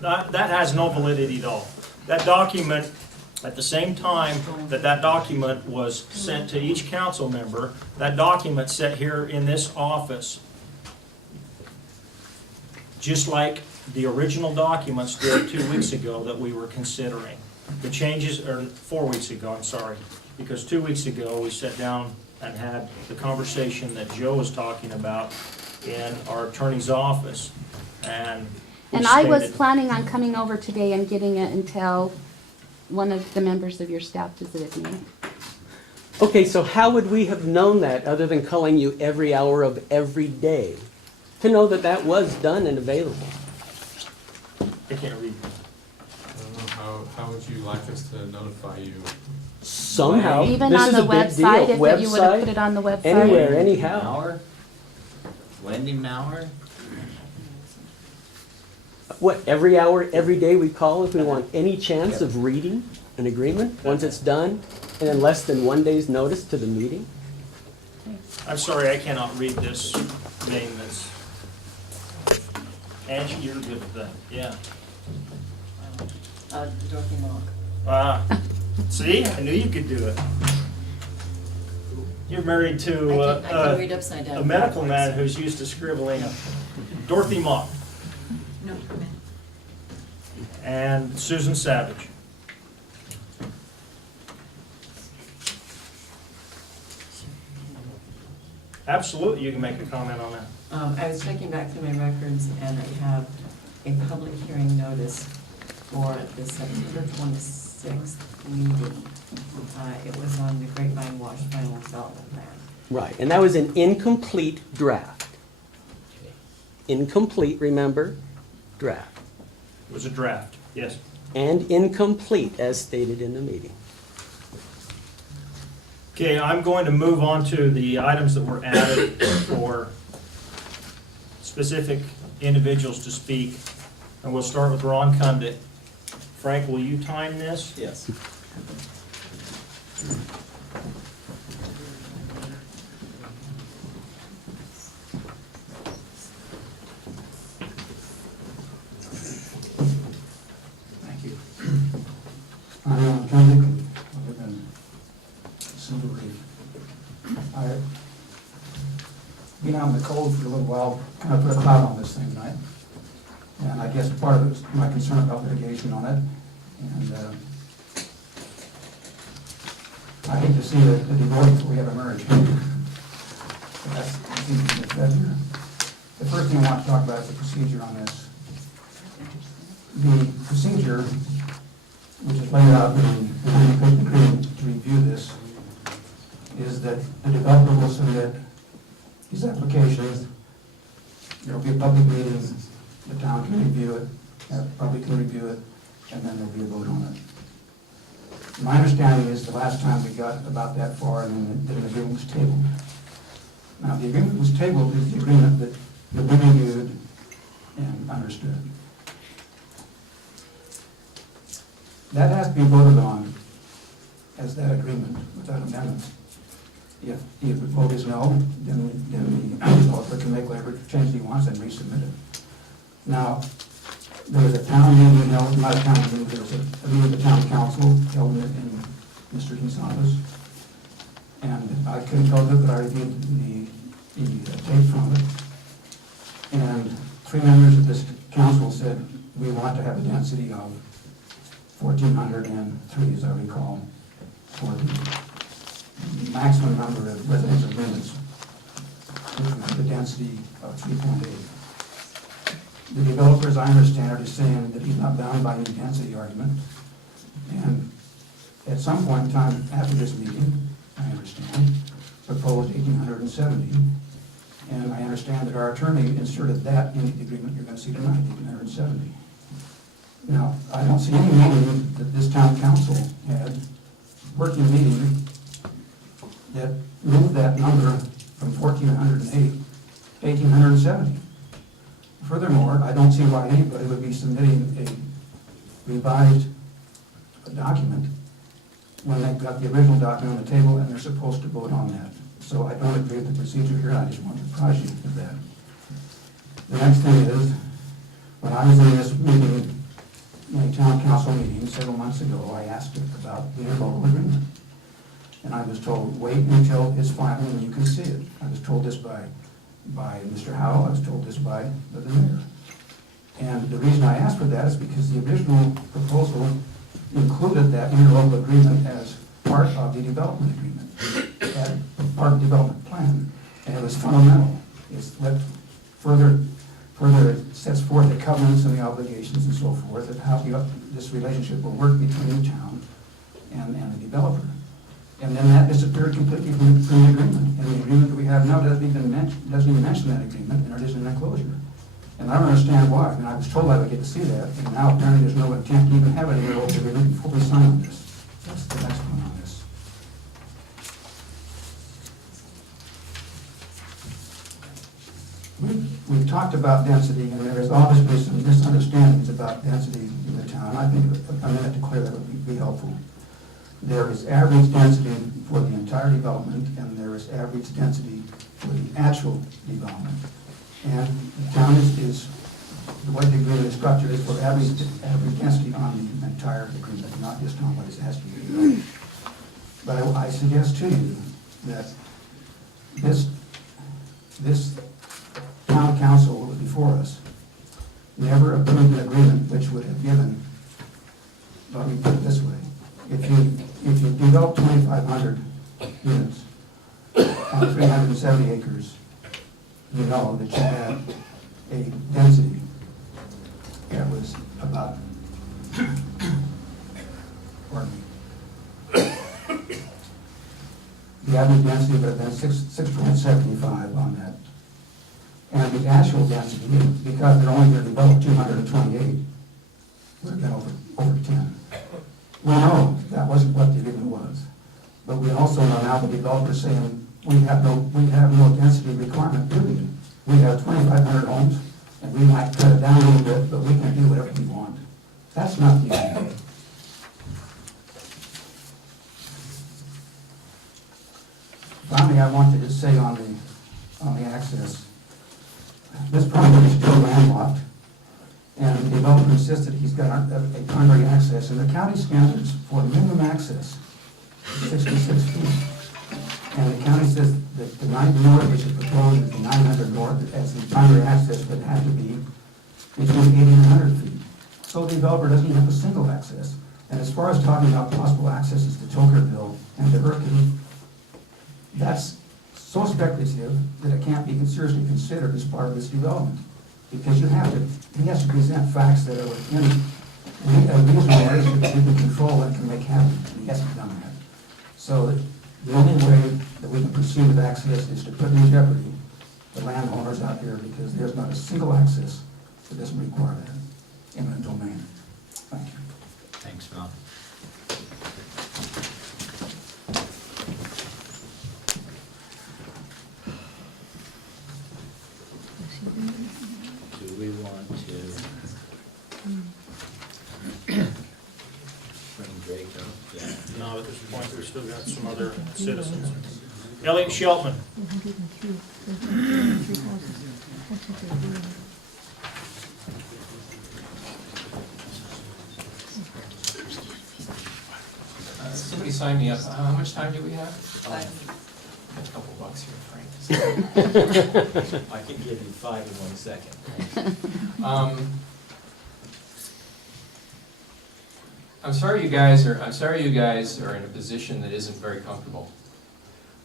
That has no validity at all. That document, at the same time that that document was sent to each council member, that document sat here in this office, just like the original documents did 2 weeks ago that we were considering. The changes, or 4 weeks ago, I'm sorry, because 2 weeks ago we sat down and had the conversation that Joe was talking about in our attorney's office, and we I was stated- planning on coming over today and getting it until one of the members of your staff visited me. Okay, so how would we have known that other than calling you every hour of every day to know that that was done and available? I can't read. I don't know, how would you like us to notify you? Somehow, Even this on is the a big deal. website, if you would have Website, put it on the website. anywhere, anyhow. Mauer? Wendy Mauer? What, every hour, every day we call if we want any chance of reading an agreement, once it's done, and in less than 1 day's notice to the meeting? I'm sorry, I cannot read this name that's... Angie, you're good with that, yeah. Dorothy Mock. Ah, see, I knew you could do it. You're married to I can read upside down. a medical man who's used to scribbling. Dorothy Mock No, and Susan Savage. Absolutely, you can make a comment on that. I was checking back through my records and I have a public hearing notice for the September 26th meeting. It was on the Grapevine Wash Final Development Plan. Right, and that was an incomplete draft. Incomplete, remember? Draft. It was a draft, yes. And incomplete, as stated in the meeting. Okay, I'm going to move on to the items that were added for specific individuals to speak. And we'll start with Ron Cundit. Frank, will you time this? Yes. Thank you. I am Kendrick, I live in Silver Reef. I've been out in the cold for a little while, kind of put a cloud on this thing tonight. And I guess part of it is my concern about litigation on it. And I hate to see the divorce before we have a marriage. But that's, I think, it's better. The first thing I want to talk about is the procedure on this. The procedure, which is laid out in the agreement to review this, is that the developer will submit his application. There will be a public meeting, the town can review it, the public can review it, and then there'll be a vote on it. My understanding is the last time we got about that far, and then the agreement was tabled. Now, the agreement was tabled is the agreement that we reviewed and understood. That has to be voted on as that agreement without amendments. If the vote is no, then the developer can make whatever change he wants and resubmit it. Now, there was a town meeting held, not a town meeting, there was a meeting of the town council held in Mr. Heath's office. And I couldn't tell it, but I reviewed the tape from it. And 3 members of this council said, we want to have a density of 1,403, as I recall, for the maximum number of residential units, with the density of 3.8. The developer, as I understand it, is saying that he's not bound by any density argument. And at some point in time after this meeting, I understand, proposed 1,870. And I understand that our attorney inserted that into the agreement you're going to see tonight, 1,870. Now, I don't see any meeting that this town council had, working meeting, that moved that number from 1,408 to 1,870. Furthermore, I don't see why anybody would be submitting a revised document when they've got the original document on the table and they're supposed to vote on that. So I don't agree with the procedure here, I just want to apprise you of that. The next thing is, when I was in this meeting council meeting several months ago, I asked about the interlocal agreement. And I was told, wait until it's final and you can see it. I was told this by Mr. Howell, I was told this by the mayor. And the reason I asked for that is because the original proposal included that interlocal agreement as part of the development agreement, as part of the development plan. And it was fundamental. It's let further it sets forth the covenants and the obligations and so forth of how this relationship will work between the town and the developer. And then that disappeared completely from the agreement. And the agreement that we have now doesn't even mention that agreement, and it isn't an enclosure. And I don't understand why. I mean, I was told I would get to see that, and now apparently there's no intent to even have an interlocal agreement before we sign on this. That's the next one on this. We've talked about density, and there is obviously some misunderstandings about density in the town. I think a minute to clear that would be helpful. There is average density for the entire development, and there is average density for the actual development. And the town is the way the agreement is structured is for average density on the entire agreement, not just on what is asked to be developed. But I suggest to you that this town council that was before us never approved an agreement which would have given, let me put it this way, if you develop 2,500 units on 370 acres, you know that you have a density that was about, pardon me, the average density would have been 6.75 on that. And the actual density, because they're only going to develop 228, would have been over 10. We know that wasn't what the agreement was, but we also know now the developer's saying we have no density requirement, period. We have 2,500 homes, and we might cut it down a little bit, but we can do whatever we want. That's not the agreement. Finally, I wanted to say on the access, this property is still landlocked, and the developer insisted he's got a primary access, and the county standards for minimum access is 66 feet. And the county says that the 90 north, which is proposed is the 900 north, as the primary access would have to be between 80 and 100 feet. So the developer doesn't even have a single access. And as far as talking about possible accesses to Tokerville and to Herky, that's so speculative that it can't be seriously considered as part of this development. Because he has to present facts that are within a reasonable area that we can control and can make happen. And he hasn't done that. So the only way that we can pursue with access is to put in jeopardy the landowners out here, because there's not a single access that doesn't require that eminent domain. Thank you. Thanks, Rob. Do we want to bring Drake up? Yeah. No, at this point, we've still got some other citizens. Elliot Sheltman. Somebody sign me up. How much time do we have? Got a couple bucks here, Frank. I can give you 5 in 1 second. I'm sorry you guys are in a position that isn't very comfortable.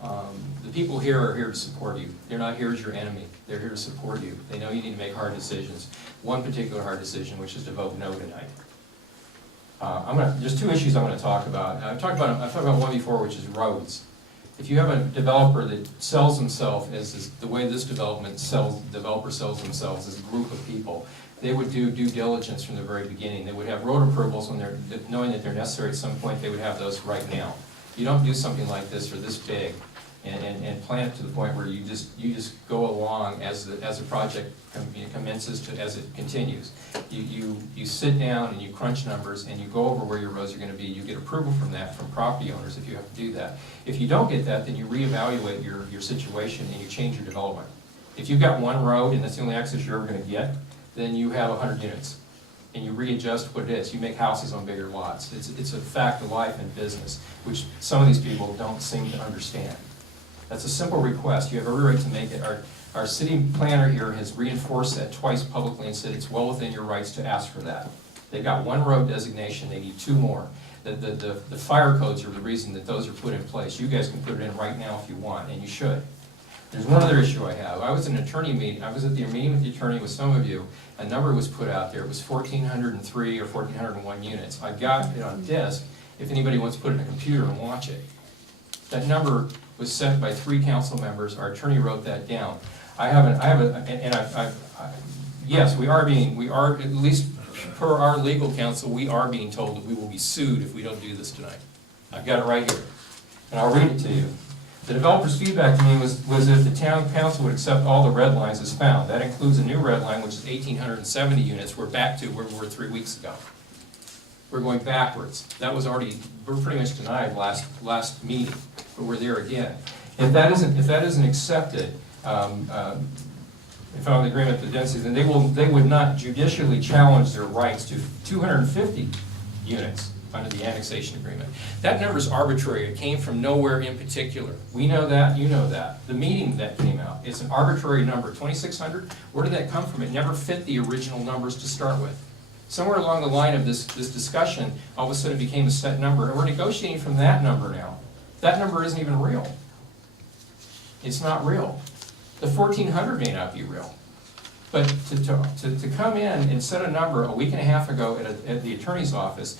The people here are here to support you. They're not here as your enemy. They're here to support you. They know you need to make hard decisions. One particular hard decision, which is to vote no tonight. There's 2 issues I'm going to talk about. I've talked about one before, which is roads. If you have a developer that sells himself as the way this developer sells themselves as a group of people, they would do due diligence from the very beginning. They would have road approvals when knowing that they're necessary at some point. They would have those right now. You don't do something like this or this big and plan it to the point where you just go along as the project commences as it continues. You sit down and you crunch numbers and you go over where your roads are going to be. You get approval from property owners if you have to do that. If you don't get that, then you reevaluate your situation and you change your development. If you've got one road and that's the only access you're ever going to get, then you have 100 units. and you readjust what it is. You make houses on bigger lots. It's a fact of life in business, which some of these people don't seem to understand. That's a simple request. You have every right to make it. Our city planner here has reinforced that twice publicly and said it's well within your rights to ask for that. They've got one road designation, they need 2 more. The fire codes are the reason that those are put in place. You guys can put it in right now if you want, and you should. There's one other issue I have. I was at the meeting with the attorney with some of you. A number was put out there. It was 1,403 or 1,401 units. I've got it on disk if anybody wants to put it in a computer and watch it. That number was set by 3 council members. Our attorney wrote that down. Yes, we are, at least per our legal counsel, we are being told that we will be sued if we don't do this tonight. I've got it right here, and I'll read it to you. The developer's feedback to me was if the town council would accept all the red lines as found. That includes a new red line, which is 1,870 units. We're back to where we were 3 weeks ago. We're going backwards. That was already, we're pretty much denied last meeting, but we're there again. If that isn't accepted, if I'm in agreement with the density, then they would not judicially challenge their rights to 250 units under the annexation agreement. That number's arbitrary. It came from nowhere in particular. We know that, you know that. The meeting that came out, it's an arbitrary number. 2,600, where did that come from? It never fit the original numbers to start with. Somewhere along the line of this discussion, all of a sudden it became a set number, and we're negotiating from that number now. That number isn't even real. It's not real. The 1,400 may not be real. But to come in and set a number a week and a half ago at the attorney's office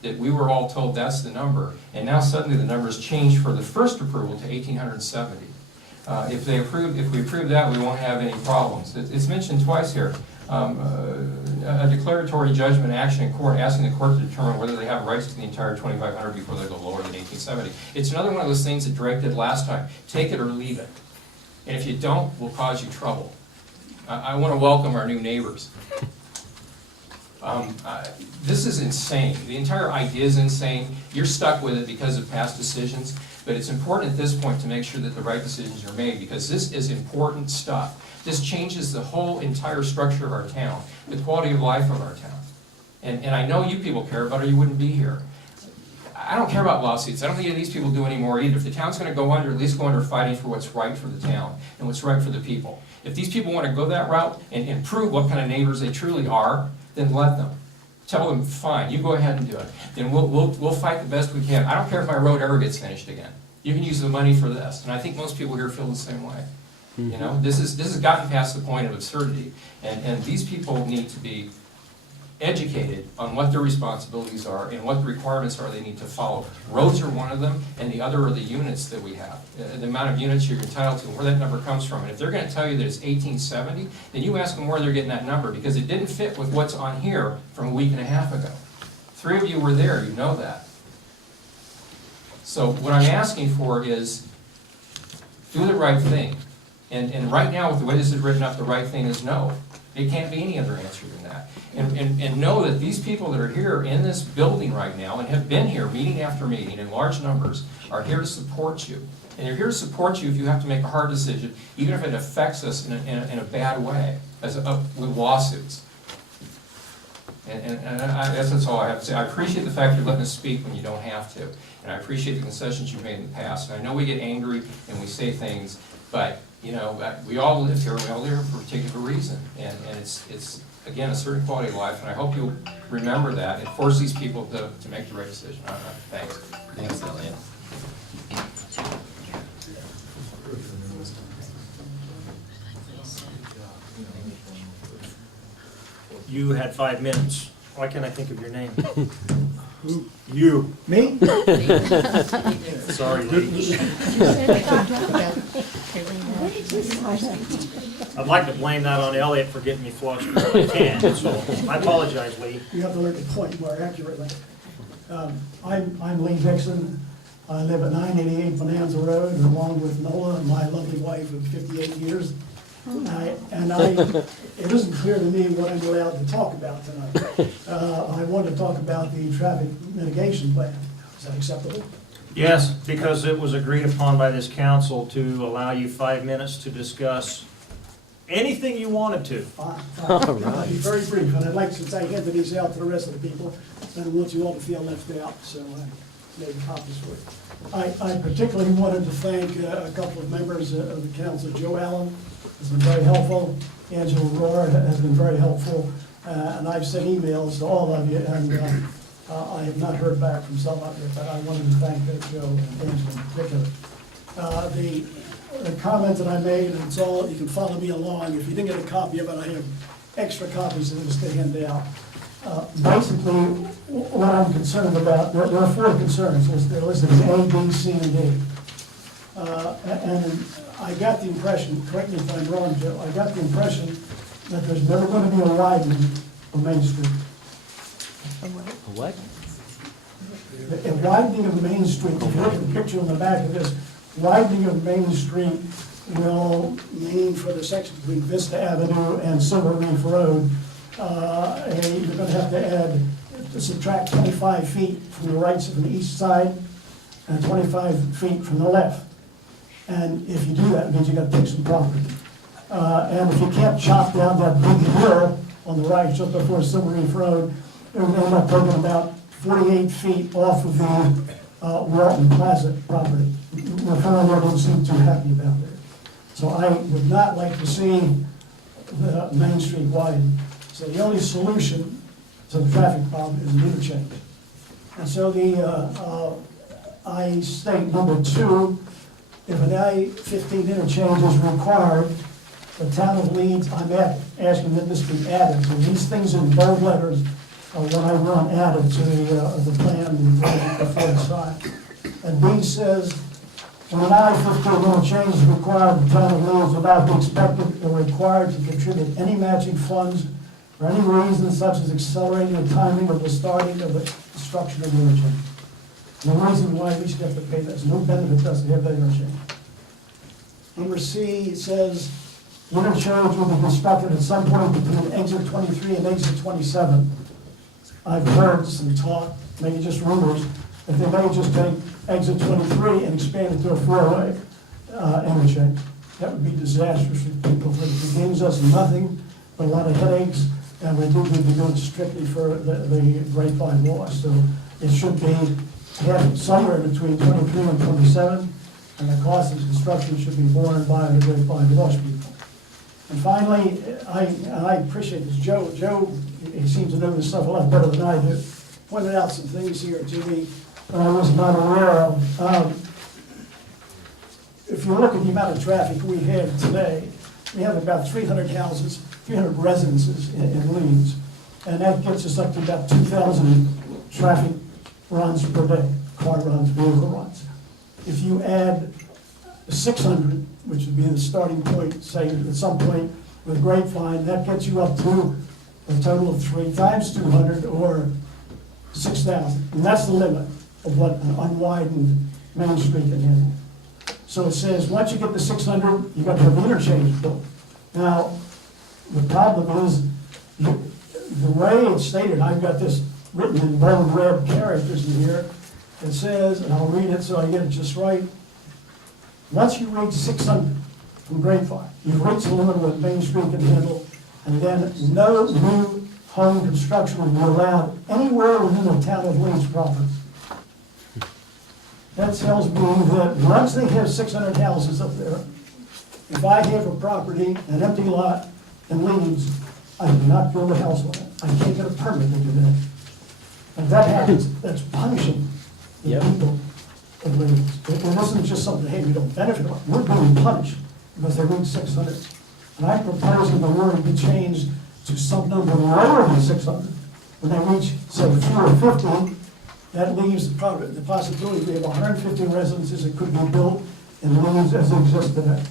that we were all told that's the number, and now suddenly the number's changed for the first approval to 1,870. If we approve that, we won't have any problems. It's mentioned twice here. A declaratory judgment action in court asking the court to determine whether they have rights to the entire 2,500 before they go lower than 1,870. It's another one of those things that Drake did last time. Take it or leave it. And if you don't, we'll cause you trouble. I want to welcome our new neighbors. This is insane. The entire idea is insane. You're stuck with it because of past decisions, but it's important at this point to make sure that the right decisions are made, because this is important stuff. This changes the whole entire structure of our town, the quality of life of our town. And I know you people care about it, or you wouldn't be here. I don't care about lawsuits. I don't think any of these people do anymore either. If the town's going to go under, at least go under fighting for what's right for the town and what's right for the people. If these people want to go that route and prove what kind of neighbors they truly are, then let them. Tell them, fine, you go ahead and do it. Then we'll fight the best we can. I don't care if my road ever gets finished again. You can use the money for this. And I think most people here feel the same way. You know, this has gotten past the point of absurdity. And these people need to be educated on what their responsibilities are and what the requirements are they need to follow. Roads are one of them, and the other are the units that we have. The amount of units you're entitled to and where that number comes from. And if they're going to tell you that it's 1,870, then you ask them where they're getting that number, because it didn't fit with what's on here from a week and a half ago. 3 of you were there, you know that. So what I'm asking for is do the right thing. And right now, with the way this is written up, the right thing is no. It can't be any other answer than that. And know that these people that are here in this building right now and have been here meeting after meeting in large numbers are here to support you. And they're here to support you if you have to make a hard decision, even if it affects us in a bad way, with lawsuits. And that's all I have to say. I appreciate the fact you're letting us speak when you don't have to. And I appreciate the concessions you've made in the past. And I know we get angry and we say things, but you know, we all live here, we all live here for a particular reason. And it's again, a certain quality of life, and I hope you'll remember that and force these people to make the right decision. Thanks. Thanks, Elliot. You had 5 minutes. Why can't I think of your name? You. Me? Sorry, ladies. I'd like to blame that on Elliot for getting me flushed, but I can't, so I apologize, Lee. You have to learn to point more accurately. I'm Lee Dixon. I live at 988 Bonanza Road, along with Nola, my lovely wife of 58 years. It isn't clear to me what I'm allowed to talk about tonight. I want to talk about the traffic mitigation plan. Is that acceptable? Yes, because it was agreed upon by this council to allow you 5 minutes to discuss anything you wanted to. Fine, All fine. right. I'll be very brief, and I'd like, since I handed these out to the rest of the people, I don't want you all to feel left out, so I made copies for you. I particularly wanted to thank a couple of members of the council. Joe Allen has been very helpful, Angela Rohr has been very helpful, and I've sent emails to all of you, and I have not heard back from some of you, but I wanted to thank Joe and Angela in particular. The comment that I made, and it's all, you can follow me along. If you didn't get a copy of it, I have extra copies of this to hand out. Basically, what I'm concerned about, there are four concerns. They're listed as A, B, C, and D. And I got the impression, correct me if I'm wrong, Joe, I got the impression that there's never going to be a widening of Main Street. What? A widening of Main Street, if you look at the picture on the back of this, widening of Main Street will mean for the section between Vista Avenue and Silver Reef Road, you're gonna have to subtract 25 feet from the right, from the east side, and 25 feet from the left. And if you do that, it means you gotta take some property. And if you can't chop down that big hill on the right, just before Silver Reef Road, you're gonna end up taking about 48 feet off of the Walton Plaza property. My fellow don't seem too happy about it. So I would not like to see the Main Street widened. So the only solution to the traffic problem is an interchange. And so I state number two, if an I-15 interchange is required, the town of Leeds, I'm asking that this be added. So these things in bold letters are what I want added to the plan before the sign. And B says, when an I-15 interchange is required, the town of Leeds will not be expected or required to contribute any matching funds for any reason such as accelerating the timing of the starting of the construction of the interchange. No reason why we should have to pay that. There's no benefit to us to have that interchange. Number C, it says, the interchange will be constructed at some point between exit 23 and exit 27. I've heard some talk, maybe just rumors, that they may just take exit 23 and expand it to a four-way interchange. That would be disastrous for people. It gains us nothing but a lot of headaches, and we do need to do it strictly for the grapevine loss. So it should be had somewhere between 23 and 27, and the cost of construction should be borne by the grapevine loss people. And finally, I appreciate this. Joe, he seems to know this stuff a lot better than I do, pointed out some things here to me that I was not aware of. If you look at the amount of traffic we have today, we have about 300 houses, 300 residences in Leeds, and that gets us up to about 2,000 traffic runs per day, car runs, vehicle runs. If you add 600, which would be the starting point, say at some point with Grapevine, that gets you up to a total of 3 times 200 or 6,000. And that's the limit of what an unwidened Main Street can handle. So it says, once you get to 600, you've got to have the interchange built. Now, the problem is, the way it's stated, I've got this written in bold red characters in here. It says, and I'll read it so I get it just right. Once you reach 600 from Grapevine, you've reached the limit of what Main Street can handle, and then no new home construction will be allowed anywhere within the town of Leeds proper. That tells me that once they have 600 houses up there, if I have a property, an empty lot in Leeds, I cannot build a house on it. I can't get a permit to do that. And if that happens, that's punishing the Yep. people of Leeds. It isn't just something, hey, we don't benefit from it. We're being punished because they reach 600. And I propose that the word be changed to some number lower than 600. When they reach, say, 450, that leaves the possibility we have 150 residences that could be built in Leeds as it exists today.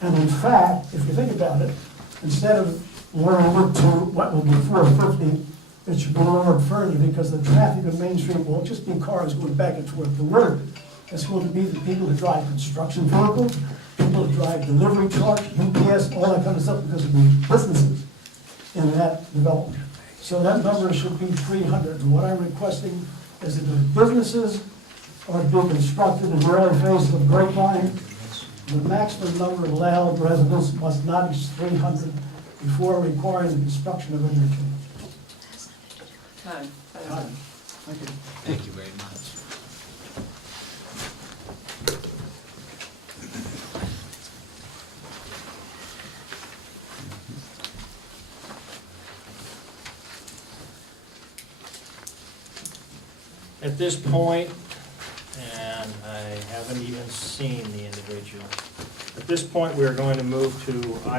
And in fact, if you think about it, instead of lowering it to what will be 450, it should be lowered further because the traffic on Main Street won't just be cars going back and forth to work. It's going to be the people that drive construction vehicles, people that drive delivery trucks, UPS, all that kind of stuff, because of the businesses in that development. So that number should be 300. And what I'm requesting is that the businesses are being constructed in the early phase of Grapevine, The maximum number of allowed residents must not exceed 300 before requiring the construction of interchange. Time. Thank you. Thank you very much. At this point, and I haven't even seen the individual, at this point, we are going to move to item